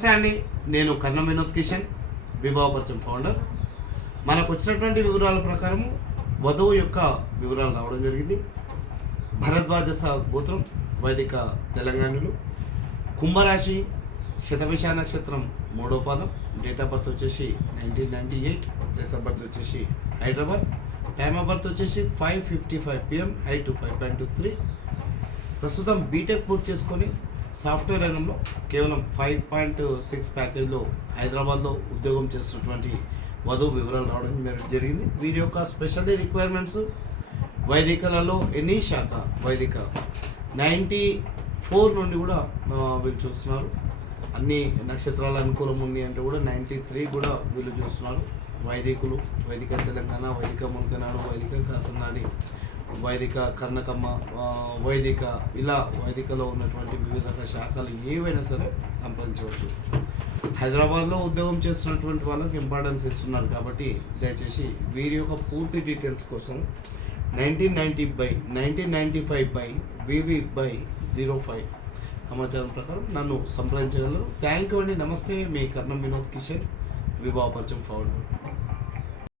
నమస్తే అండి, నేను కర్ణం వినోద్ కిషన్, వివాహపరిచయం ఫౌండర్. మనకు వచ్చినటువంటి వివరాల ప్రకారము వధువు యొక్క వివరాలు రావడం జరిగింది. భరద్వాజస గోత్రం, వైదిక తెలంగాణలో, కుంభరాశి, శతభిష నక్షత్రం 3వ పాదం, డేట్ ఆఫ్ బర్త్ వచ్చేసి 1998, ప్లేస్ ఆఫ్ బర్త్ వచ్చేసి హైదరాబాద్, టైమ్ ఆఫ్ బర్త్ వచ్చేసి 5:55 PM, హైట్ 5.23. ప్రస్తుతం బీటెక్ పూర్తి చేసుకొని సాఫ్ట్వేర్ రంగంలో కేవలం 5.6 ప్యాకేజ్లో హైదరాబాద్లో ఉద్యోగం చేస్తున్నటువంటి వధువు వివరాలు రావడం జరిగింది. వీరి యొక్క స్పెషల్లీ రిక్వైర్మెంట్స్ వైదికలలో ఎనీ శాఖ, వైదిక 94 నుండి కూడా వీళ్ళు చూస్తున్నారు. అన్ని నక్షత్రాల అనుకూలం ఉంది అంటే కూడా 93 కూడా వీళ్ళు చూస్తున్నారు. వైదికులు, వైదిక తెలంగాణ, వైదిక ముల్కనాడు, వైదిక కాసనాడి, వైదిక కర్ణకమ్మ, వైదిక, ఇలా వైదికలో ఉన్నటువంటి వివిధ శాఖలు ఏవైనా సరే సంప్రదించవచ్చు. హైదరాబాద్లో ఉద్యోగం చేస్తున్నటువంటి వాళ్ళకి ఇంపార్టెన్స్ ఇస్తున్నారు కాబట్టి దయచేసి వీరి యొక్క పూర్తి డీటెయిల్స్ కోసం 1995/VV/05 సమాచారం ప్రకారం నన్ను సంప్రదించగలరు. థ్యాంక్ యూ అండి. నమస్తే, మీ కర్ణం వినోద్ కిషన్, వివాహపరిచయం ఫౌండర్.